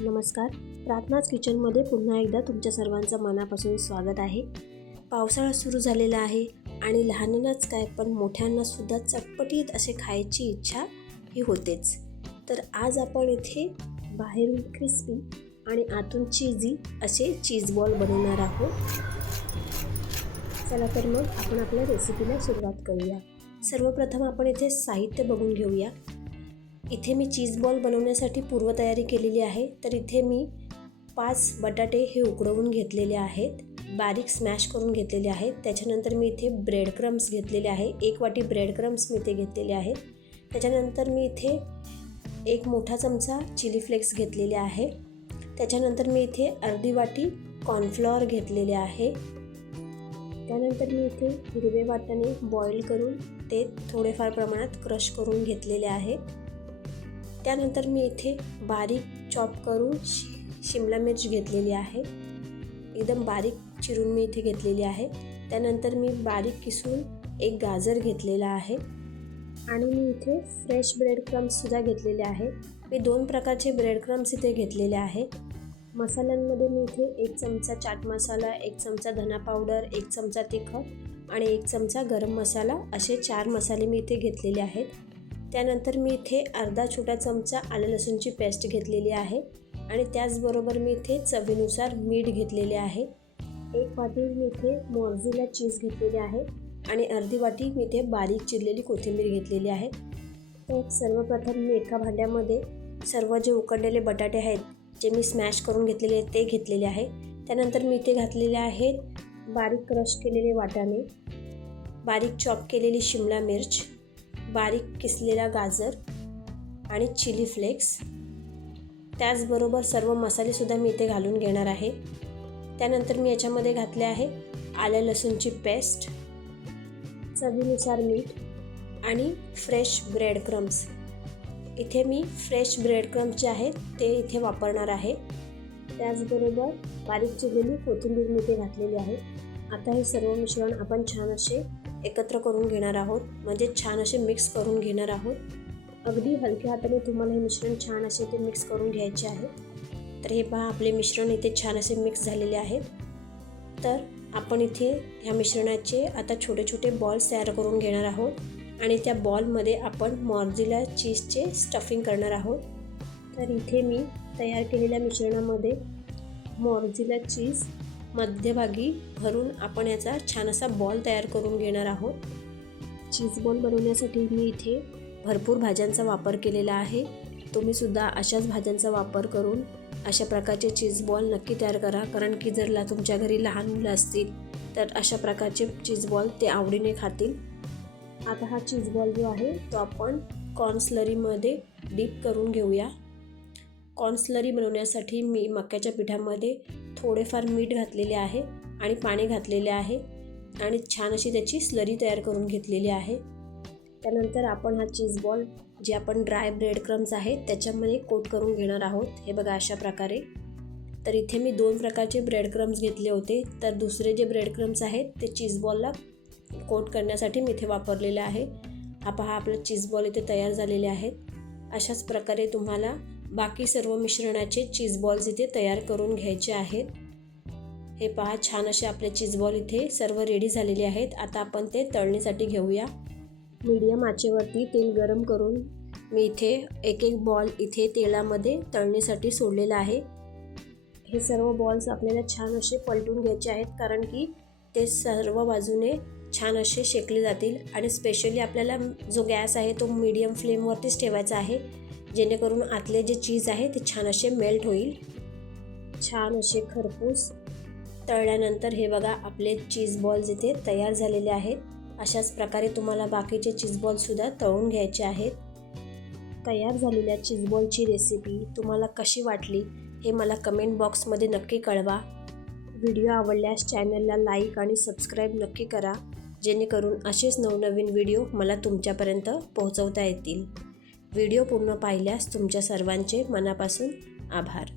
नमस्कार. प्रार्थनाच किचनमध्ये पुन्हा एकदा तुमच्या सर्वांचं मनापासून स्वागत आहे. पावसाळा सुरू झालेला आहे आणि लहानांनाच काय पण मोठ्यांनासुद्धा चटपटीत असे खायची इच्छा ही होतेच. तर आज आपण इथे बाहेरून क्रिस्पी आणि आतून चीजी असे चीज बॉल बनवणार आहोत. चला तर मग आपण आपल्या रेसिपीला सुरुवात करूया. सर्वप्रथम आपण इथे साहित्य बघून घेऊया. इथे मी चीज बॉल बनवण्यासाठी पूर्वतयारी केलेली आहे. तर इथे मी 5 बटाटे हे उकडवून घेतलेले आहेत, बारीक स्मॅश करून घेतलेले आहेत. त्याच्यानंतर मी इथे ब्रेड क्रम्स घेतलेले आहे, 1 वाटी ब्रेड क्रम्स मी इथे घेतलेले आहेत. त्याच्यानंतर मी इथे 1 मोठा चमचा चिली फ्लेक्स घेतलेले आहे. त्याच्यानंतर मी इथे अर्धी वाटी कॉर्नफ्लॉवर घेतलेले आहे. त्यानंतर मी इथे हिरवे वाटाणे बॉईल करून ते थोडेफार प्रमाणात क्रश करून घेतलेले आहेत. त्यानंतर मी इथे बारीक चॉप करून शिमला मिर्च घेतलेली आहे, एकदम बारीक चिरून मी इथे घेतलेली आहे. त्यानंतर मी बारीक किसून 1 गाजर घेतलेला आहे आणि मी इथे फ्रेश ब्रेड क्रम्ससुद्धा घेतलेले आहे. मी 2 प्रकारचे ब्रेड क्रम्स इथे घेतलेले आहेत. मसाल्यांमध्ये मी इथे 1 चमचा चाट मसाला, 1 चमचा धना पावडर, 1 चमचा तिखट आणि 1 चमचा गरम मसाला असे 4 मसाले मी इथे घेतलेले आहेत. त्यानंतर मी इथे अर्धा छोटा चमचा आलं लसूणची पेस्ट घेतलेली आहे आणि त्याचबरोबर मी इथे चवीनुसार मीठ घेतलेले आहे. 1 वाटी मी इथे मोझरेला चीज घेतलेले आहे आणि अर्धी वाटी मी इथे बारीक चिरलेली कोथिंबीर घेतलेली आहे. तर सर्वप्रथम मी एका भांड्यामध्ये सर्व जे उकडलेले बटाटे आहेत, जे मी स्मॅश करून घेतलेले आहेत ते घेतलेले आहे. त्यानंतर मी इथे घातलेले आहेत बारीक क्रश केलेले वाटाणे, बारीक चॉप केलेली शिमला मिर्च, बारीक किसलेला गाजर आणि चिली फ्लेक्स. त्याचबरोबर सर्व मसालेसुद्धा मी इथे घालून घेणार आहे. त्यानंतर मी याच्यामध्ये घातले आहे आलं लसूणची पेस्ट, चवीनुसार मीठ आणि फ्रेश ब्रेड क्रम्स. इथे मी फ्रेश ब्रेड क्रम्स जे आहेत ते इथे वापरणार आहे. त्याचबरोबर बारीक चिरलेली कोथिंबीर मी इथे घातलेली आहे. आता हे सर्व मिश्रण आपण छान असे एकत्र करून घेणार आहोत, म्हणजे छान असे मिक्स करून घेणार आहोत. अगदी हलक्या हाताने तुम्हाला हे मिश्रण छान असे ते मिक्स करून घ्यायचे आहे. तर हे पहा, आपले मिश्रण इथे छान असे मिक्स झालेले आहेत. तर आपण इथे ह्या मिश्रणाचे आता छोटे छोटे बॉल्स तयार करून घेणार आहोत आणि त्या बॉलमध्ये आपण मोझरेला चीजचे स्टफिंग करणार आहोत. तर इथे मी तयार केलेल्या मिश्रणामध्ये मोझरेला चीज मध्यभागी भरून आपण याचा छान असा बॉल तयार करून घेणार आहोत. चीज बॉल बनवण्यासाठी मी इथे भरपूर भाज्यांचा वापर केलेला आहे. तुम्हीसुद्धा अशाच भाज्यांचा वापर करून अशा प्रकारचे चीज बॉल नक्की तयार करा, कारण की जर तुमच्या घरी लहान मुलं असतील तर अशा प्रकारचे चीज बॉल ते आवडीने खातील. आता हा चीज बॉल जो आहे तो आपण कॉर्न स्लरीमध्ये डीप करून घेऊया. कॉर्न स्लरी बनवण्यासाठी मी मक्याच्या पिठामध्ये थोडेफार मीठ घातलेले आहे आणि पाणी घातलेले आहे आणि छान अशी त्याची स्लरी तयार करून घेतलेली आहे. त्यानंतर आपण हा चीज बॉल जे आपण ड्राय ब्रेड क्रम्स आहेत त्याच्यामध्ये कोट करून घेणार आहोत. हे बघा अशा प्रकारे. तर इथे मी 2 प्रकारचे ब्रेड क्रम्स घेतले होते, तर दुसरे जे ब्रेड क्रम्स आहेत ते चीज बॉलला कोट करण्यासाठी मी इथे वापरलेले आहे. हा पहा, आपला चीज बॉल इथे तयार झालेले आहेत. अशाच प्रकारे तुम्हाला बाकी सर्व मिश्रणाचे चीज बॉल्स इथे तयार करून घ्यायचे आहेत. हे पहा, छान असे आपले चीज बॉल इथे सर्व रेडी झालेले आहेत. आता आपण ते तळणीसाठी घेऊया. मीडियम आचेवरती तेल गरम करून मी इथे एक बॉल इथे तेलामध्ये तळणीसाठी सोडलेला आहे. हे सर्व बॉल्स आपल्याला छान असे पलटून घ्यायचे आहेत, कारण की ते सर्व बाजूने छान असे शेकले जातील आणि स्पेशली आपल्याला जो गॅस आहे तो मीडियम फ्लेमवरतीच ठेवायचा आहे, जेणेकरून आतले जे चीज आहे ते छान असे मेल्ट होईल. छान असे खरपूस तळल्यानंतर हे बघा, आपले चीज बॉल्स इथे तयार झालेले आहेत. अशाच प्रकारे तुम्हाला बाकीचे चीज बॉलसुद्धा तळून घ्यायचे आहेत. तयार झालेल्या चीज बॉलची रेसिपी तुम्हाला कशी वाटली हे मला कमेंट बॉक्समध्ये नक्की कळवा. व्हिडिओ आवडल्यास चॅनलला लाईक आणि सबस्क्राईब नक्की करा, जेणेकरून असेच नवनवीन व्हिडिओ मला तुमच्यापर्यंत पोहोचवता येतील. व्हिडिओ पूर्ण पाहिल्यास तुमच्या सर्वांचे मनापासून आभार.